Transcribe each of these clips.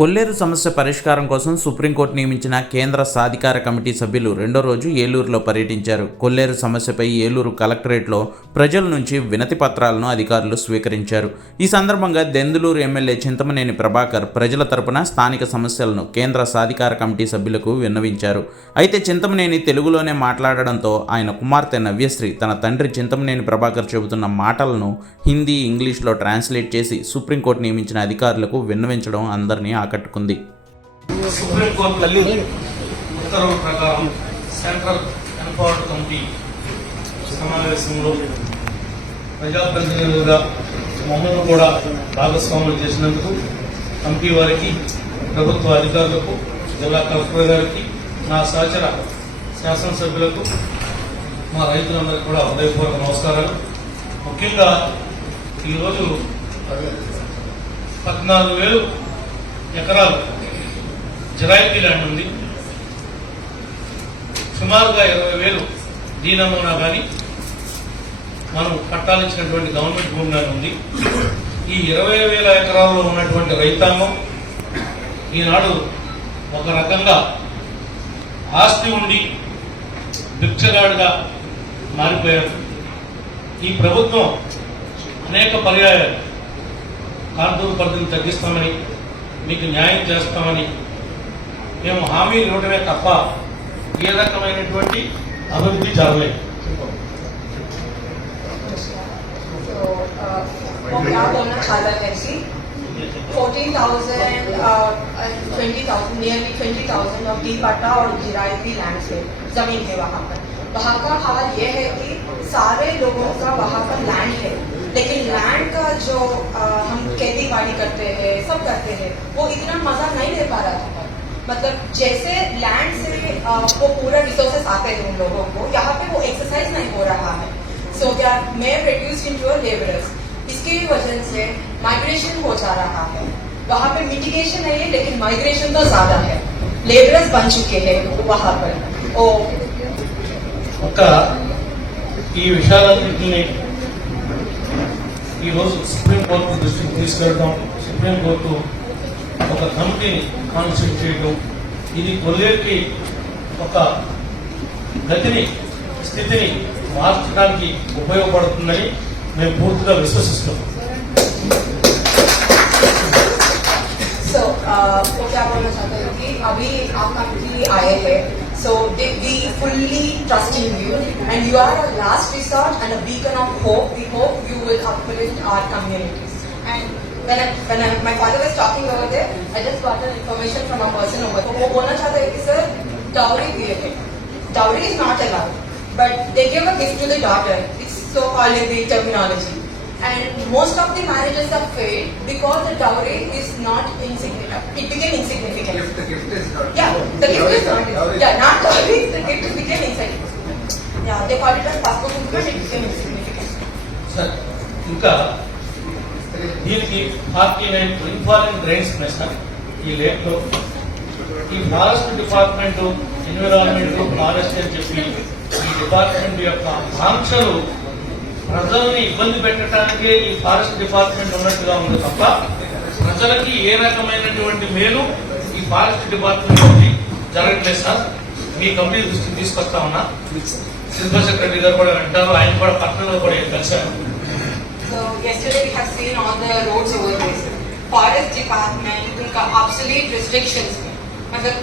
కొల్లేరు సమస్య పరిష్కారం కోసం సుప్రీంకోర్టు నియమించిన కేంద్ర సాధికార కమిటీ సభ్యులు రెండో రోజు ఏలూరులో పర్యటించారు. కొల్లేరు సమస్యపై ఏలూరు కలెక్టరేట్లో ప్రజల నుంచి వినతి పత్రాలను అధికారులు స్వీకరించారు. ఈ సందర్భంగా దెందులూరు ఎమ్మెల్యే చింతమనేని ప్రభాకర్ ప్రజల తరపున స్థానిక సమస్యలను కేంద్ర సాధికార కమిటీ సభ్యులకు విన్నవించారు. అయితే చింతమనేని తెలుగులోనే మాట్లాడడంతో ఆయన కుమార్తె నవ్యశ్రీ తన తండ్రి చింతమనేని ప్రభాకర్ చెబుతున్న మాటలను హిందీ, ఇంగ్లీష్లో ట్రాన్స్లేట్ చేసి సుప్రీంకోర్టు నియమించిన అధికారులకు విన్నవించడం అందరినీ ఆకట్టుకుంది. సుప్రీంకోర్టు ఉత్తర్వుల ప్రకారం సెంట్రల్ ఎన్క్వైరీ కమిటీ సమావేశంలో ప్రజాప్రతినిధులుగా మమ్మల్ని కూడా భాగస్వాములు చేసినందుకు కమిటీ వారికి, ప్రభుత్వ అధికారులకు, జిల్లా కలెక్టర్ గారికి, నా సహచర శాసనసభ్యులకు, మా రైతులందరికీ కూడా హృదయపూర్వక నమస్కారాలు. ముఖ్యంగా ఈరోజు 14,000 ఎకరాలు జరాయితీ ల్యాండ్ ఉంది. సుమారుగా 20,000 దీనమూనా కానీ మనం పట్టాలిచ్చినటువంటి గవర్నమెంట్ భూమి కానీ ఉంది. ఈ 20,000 ఎకరాల్లో ఉన్నటువంటి రైతాంగం ఈనాడు ఒక రకంగా ఆస్తి ఉండి భిక్షగాడుగా మారిపోయారు. ఈ ప్రభుత్వం అనేక పర్యాయాలు కాంటూరు పరిధిని తగ్గిస్తామని, మీకు న్యాయం చేస్తామని మేము హామీలు ఇవ్వడమే తప్ప ఏ రకమైనటువంటి అభివృద్ధి జరగలేదు. क्या बोलना चाहता है कि 14,000 and 20,000 नियरली 20,000 ऑफ डी पट्टा और जिरायती लैंड से जमीन है वहाँ का हाल ये है कि सारे लोगों का वहाँ पर लैंड है, लेकिन लैंड का जो हम खेती बाड़ी करते हैं, सब करते हैं, वो इतना मजा नहीं ले पा रहा था. मतलब जैसे लैंड से वो पूरा रिसोर्सेस आते हैं उन लोगों को, यहाँ पे वो एक्सरसाइज नहीं हो रहा है. सो क्या मैं प्रोड्यूस इन योर लेबरर्स, इसकी वजह से माइग्रेशन हो जा रहा है. वहाँ पे मिटिगेशन नहीं है, लेकिन माइग्रेशन तो ज्यादा है. लेबरर्स बन चुके हैं वहाँ पर. ఒక ఈ విషయాలన్నింటినీ ఈరోజు సుప్రీంకోర్టు దృష్టికి తీసుకెళ్ళడం, సుప్రీంకోర్టు ఒక కమిటీని కాన్స్టిట్యూట్ చేయడం, ఇది కొల్లేరుకి ఒక గతిని, స్థితిని మార్చడానికి ఉపయోగపడుతుందని మేము పూర్తిగా విశ్వసిస్తున్నాం. So, वो क्या बोलना चाहते हैं कि अभी आप कमिटी आए हैं, so we fully trust in you and you are a last resort and a beacon of hope. We hope you will uplift our communities. And when my father was talking over there, I just got an information from a person over there. वो बोलना चाहते हैं कि sir, dowry दिए थे. Dowry is not allowed, but they give a gift to the daughter. It's so called in the terminology. And most of the marriages are failed because the dowry is not insignificant. It became insignificant. The gift is not. Yeah, the gift is not. Yeah, not dowry. The gift became insignificant. Yeah, they call it as passport because it became insignificant. Sir, ఇంకా దీనికి 49 ఇన్ఫాలింగ్ డ్రైన్స్ ఉన్నాయి సార్ ఈ లేక్ లో. ఈ forest department, environment, forest అని చెప్పి ఈ డిపార్ట్మెంట్ యొక్క ఆంక్షలు ప్రజల్ని ఇబ్బంది పెట్టడానికే ఈ ఫారెస్ట్ డిపార్ట్మెంట్ ఉన్నట్టుగా ఉంది తప్ప ప్రజలకి ఏ రకమైనటువంటి మేలు ఈ ఫారెస్ట్ డిపార్ట్మెంట్ నుండి జరగట్లేదు సార్. మీ కమిటీ దృష్టికి తీసుకొస్తా ఉన్నా. ప్రిన్సిపల్ సెక్రటరీ గారు కూడా అంటారు, ఆయన కూడా పట్టణంలో కూడా కలిశారు. So yesterday we have seen on the roads over there, forest department उनका obsolete restrictions. मतलब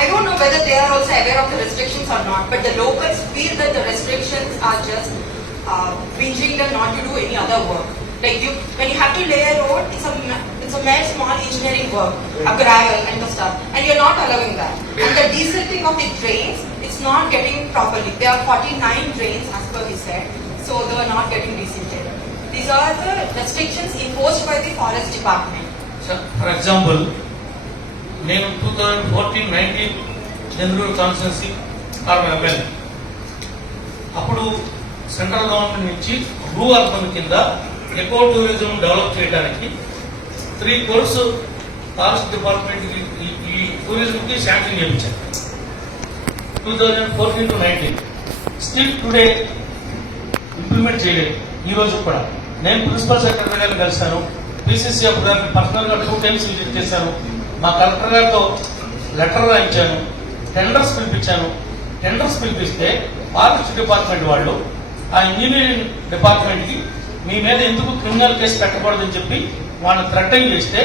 I don't know whether they are also aware of the restrictions or not, but the locals feel that the restrictions are just binging them not to do any other work. Like when you have to lay a road, it's a mere small engineering work, a gravel and the stuff, and you're not allowing that. And the desilting of the drains, it's not getting properly. There are 49 drains as per he said, so they are not getting desilted. These are the restrictions imposed by the forest department. For example, నేను 2014-19 Denduluru constituency corporation అప్పుడు central government నుంచి blue urban కింద eco tourism develop చేయడానికి 3 crores forest department ఈ టూరిజం కి శాంక్షన్ చేయించారు 2014-19. Still today implement చేయలేదు. ఈ రోజు కూడా నేను ప్రిన్సిపల్ సెక్రటరీ గారిని కలిశాను, పిసిసి పర్సనల్ గా 2 times విజిట్ చేశాను. మా కలెక్టర్ గారితో లెటర్ రాయించాను, టెండర్స్ పిలిపించాను. టెండర్స్ పిలిపిస్తే ఫారెస్ట్ డిపార్ట్మెంట్ వాళ్ళు ఆ ఇంజనీరింగ్ డిపార్ట్మెంట్కి మీ మీద ఎందుకు క్రిమినల్ కేసు పెట్టకూడదని చెప్పి వాళ్ళని థ్రెటన్ చేస్తే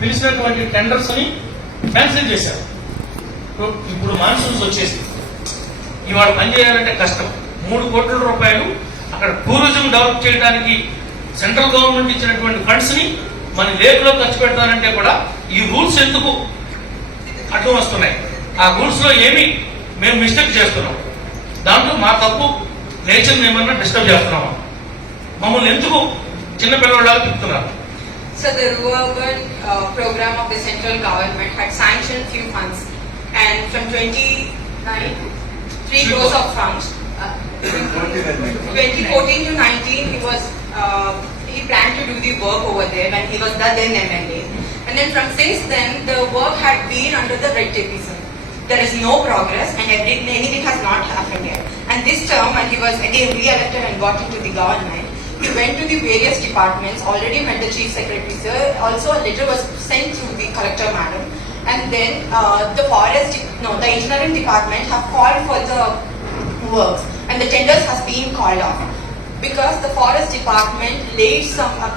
పిలిచినటువంటి టెండర్స్ని క్యాన్సిల్ చేశారు. ఇప్పుడు మాన్సూన్స్ వచ్చేసి ఇవాళ పనిచేయాలంటే కష్టం. 3 కోట్ల రూపాయలు అక్కడ టూరిజం డెవలప్ చేయడానికి సెంట్రల్ గవర్నమెంట్ ఇచ్చినటువంటి ఫండ్స్ ని మన లేకులో ఖర్చు పెడతానంటే కూడా ఈ రూల్స్ ఎందుకు అడ్డు వస్తున్నాయి? ఆ రూల్స్ లో ఏమి మేము మిస్టేక్ చేస్తున్నాం? దాంట్లో మా తప్పు నేచర్ ఏమన్నా డిస్టర్బ్ చేస్తున్నామా? మమ్మల్ని ఎందుకు చిన్నపిల్లలాగా తిప్పుతున్నారు? So the rural program of the central government had sanctioned few funds, and from 3 crores of funds, 2014 to 19, he planned to do the work over there when he was the then MLA, and then from since then the work had been under the red tapeism. There is no progress, and anything has not happened yet. And this term, when he was again re-elected and got into the government, he went to the various departments, already met the chief secretary sir, also a letter was sent to the collector madam, and then the engineering department have called for the works, and the tenders has been called off because the forest department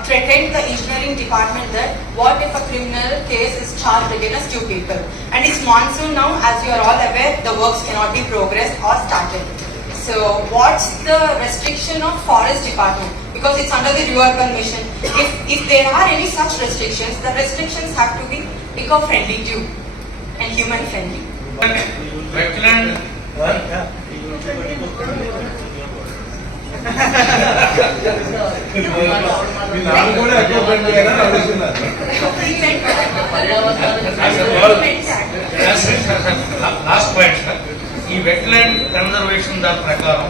threatened the engineering department that what if a criminal case is charged against 2 people, and it's monsoon now, as you are all aware, the works cannot be progressed or started. So what's the restriction of forest department? Because it's under the Rural Mission. If there are any such restrictions, the restrictions have to be eco-friendly too and human-friendly. Wetland. Last point sir, ఈ wetland conservation దాని ప్రకారం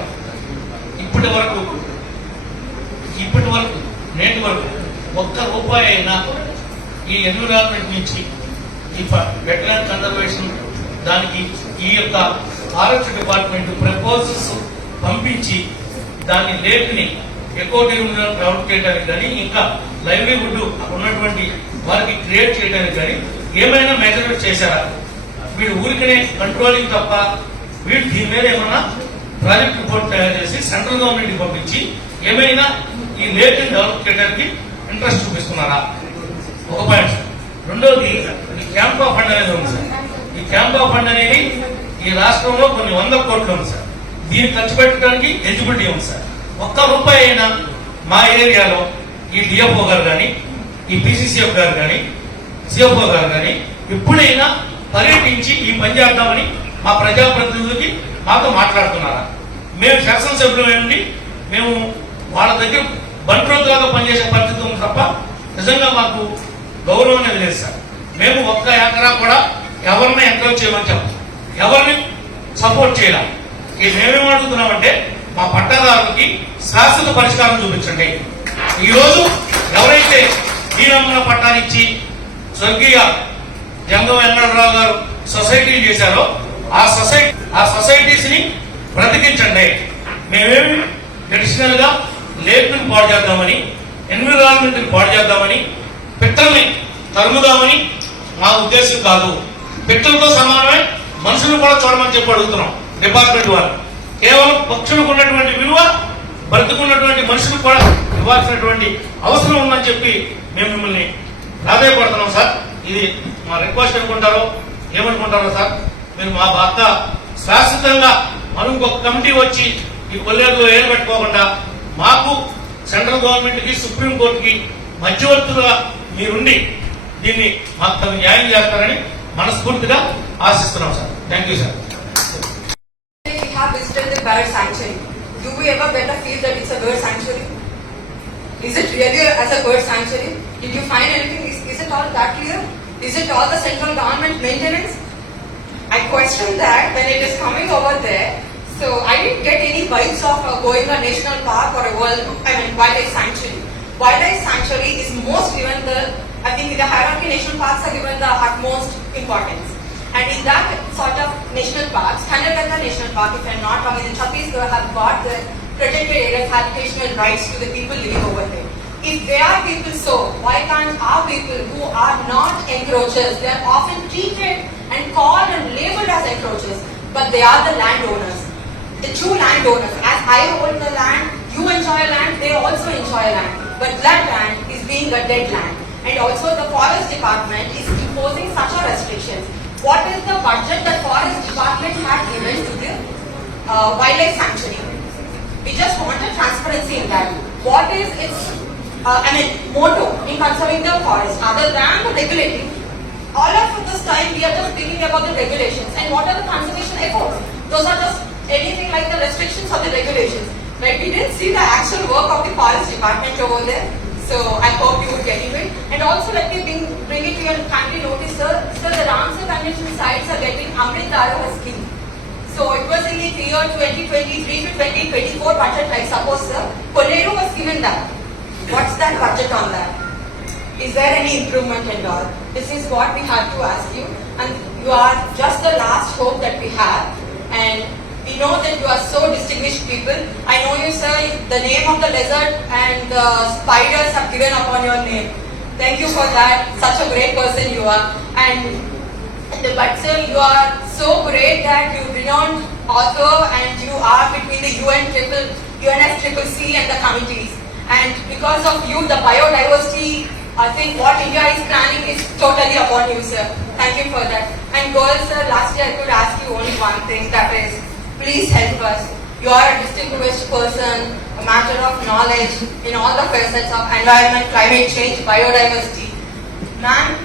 ఇప్పటి వరకు నేటి వరకు ₹1 అయినా ఈ ఎన్విరాన్మెంట్ నుంచి ఈ వెట్లాండ్ కన్జర్వేషన్ దానికి ఈ యొక్క ఫారెస్ట్ డిపార్ట్మెంట్ ప్రపోజల్స్ పంపించి దాని లేక్ని ఎకో టూరిజం డెవలప్ చేయడానికి కానీ ఇంకా లైవ్లీహుడ్ ఉన్నటువంటి వారికి క్రియేట్ చేయడానికి కానీ ఏమైనా మెజర్మెంట్ చేశారా? వీడు ఊరికనే కంట్రోలింగ్ తప్ప వీడు దీని మీద ఏమన్నా ప్రాజెక్ట్ రిపోర్ట్ తయారు చేసి సెంట్రల్ గవర్నమెంట్కి పంపించి ఏమైనా ఈ లేక్ని డెవలప్ చేయడానికి ఇంట్రెస్ట్ చూపిస్తున్నారా? ఒక పాయింట్. రెండోది, ఈ క్యాంపా ఫండ్ అనేది ఉంది సార్. ఈ క్యాంపా ఫండ్ అనేది ఈ రాష్ట్రంలో కొన్ని 100 కోట్లు ఉంది సార్. దీన్ని ఖర్చు పెట్టడానికి ఎలిజిబిలిటీ ఉంది సార్. ₹1 అయినా మా ఏరియాలో ఈ డిఎఫ్ఓ గారు కానీ, ఈ పిసిసిఎఫ్ గారు కానీ, సిఎఫ్ఓ గారు కానీ ఎప్పుడైనా పర్యటించి ఈ పని చేద్దామని మా ప్రజాప్రతినిధులకి మాతో మాట్లాడుతున్నారా? మేము శాసనసభ్యులు ఏమిటి, మేము వాళ్ళ దగ్గర బంట్రోతులాగా పనిచేసే పరిస్థితి ఉంది తప్ప నిజంగా మాకు గౌరవం అనేది లేదు సార్. మేము 1 ఎకరా కూడా ఎవరిని ఎంకరేజ్ చేయమని చెప్పం, ఎవరిని సపోర్ట్ చేయాలి. మేమేమడుగుతున్నామంటే మా పట్టదారులకి శాశ్వత పరిష్కారం చూపించండి. ఈరోజు ఎవరైతే వీరమ్మల పట్టాలు ఇచ్చి స్వర్గీయ జంగం వెంకటరావు గారు సొసైటీలు చేశారో ఆ సొసైటీస్ ని బ్రతికించండి. మేమేమి ట్రెడిషనల్ గా లేక్ని పాడు చేద్దామని, ఎన్విరాన్మెంట్ ని పాడు చేద్దామని, పిట్టల్ని తరుముదామని మా ఉద్దేశం కాదు. పిట్టలతో సమానమే మనుషులు కూడా చూడమని చెప్పి అడుగుతున్నాం డిపార్ట్మెంట్ వారు. కేవలం పక్షులకు ఉన్నటువంటి విలువ బ్రతుకున్నటువంటి మనుషులకు కూడా ఇవ్వాల్సినటువంటి అవసరం ఉందని చెప్పి మేము మిమ్మల్ని ప్రాధాయపడుతున్నాం సార్. ఇది మా రిక్వెస్ట్ అనుకుంటారో ఏమనుకుంటారో సార్. మీరు మా భర్త శాశ్వతంగా మనం ఇంకొక కమిటీ వచ్చి ఈ కొల్లేరులో ఏలు పెట్టుకోకుండా మాకు సెంట్రల్ గవర్నమెంట్ కి సుప్రీంకోర్టుకి మధ్యవర్తులుగా మీరుండి దీన్ని మాకు తగు న్యాయం చేస్తారని మనస్ఫూర్తిగా ఆశిస్తున్నాం sir. Thank you sir. We have visited the bird sanctuary. Do we ever get a feel that it's a bird sanctuary? Is it really as a bird sanctuary? Did you find anything? Is it all that clear? Is it all the central government maintenance? I question that when it is coming over there. So I didn't get any vibes of going a national park or a wildlife sanctuary. Wildlife sanctuary is most given I think in the hierarchy national parks are given the utmost importance. And in that sort of national parks, Kandarganga National Park, if I'm not wrong, in Chhattisgarh have got the protected areas habitational rights to the people living over there. If they are people so, why can't our people who are not encroachers, they are often treated and called and labeled as encroachers, but they are the landowners, the true landowners. As I hold the land, you enjoy land, they also enjoy land. But that land is being a dead land. And also the forest department is imposing such a restrictions. What is the budget that forest department had given to the wildlife sanctuary? We just wanted transparency in that. What is its motto in conserving the forest other than the regulating? All of this time we are just thinking about the regulations, and what are the conservation efforts? Those are just anything like the restrictions or the regulations. Right? We didn't see the actual work of the forest department over there. So I hope you would get it. And also let me bring it to your kindly notice, sir. Sir, the Ramsar Convention sites are getting Amrit Dhaara scheme. So it was in the year 2023 to 2024 budget, I suppose, sir. Kolleru was given that. What's that budget on that? Is there any improvement and all? This is what we have to ask you. And you are just the last hope that we have. And we know that you are so distinguished people. I know you, sir. The name of the lizard and the spiders have given upon your name. Thank you for that. Such a great person you are. But sir, you are so great that you renowned author and you are between the UNFCCC and the committees. And because of you, the biodiversity, I think what India is planning is totally upon you, sir. Thank you for that. And girls, sir, lastly I could ask you only one thing, that is, please help us. You are a distinguished person, a matter of knowledge in all the facets of environment, climate change, biodiversity. Ma'am,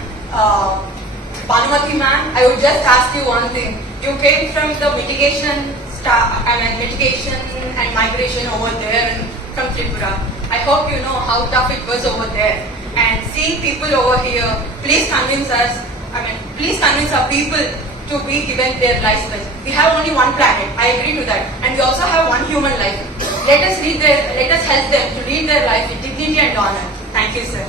Bhanumati ma'am, I would just ask you one thing. You came from the mitigation and migration over there from Tripura. I hope you know how tough it was over there. And seeing people over here, please convince us, please convince our people to be given their lives. We have only one planet, I agree to that. And we also have one human life. Let us help them to lead their life with dignity and honor. Thank you, sir.